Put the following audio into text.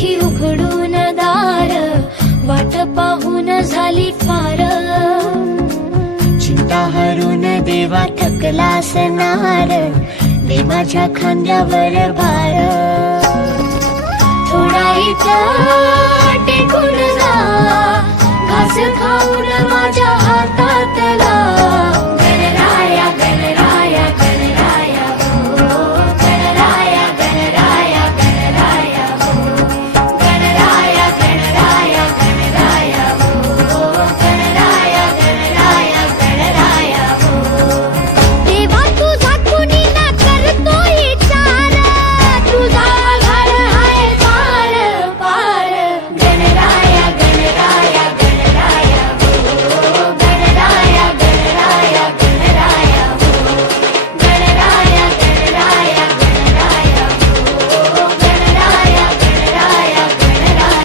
माझ्यासाठी उघडून दार, वाट पाहून झाली फार. चिंता हरून देवा थकला असणार, दे माझ्या खांद्यावर भार. थोडा इथं टेकून जा, घास खाऊन माझ्या हातातला. गणराया गण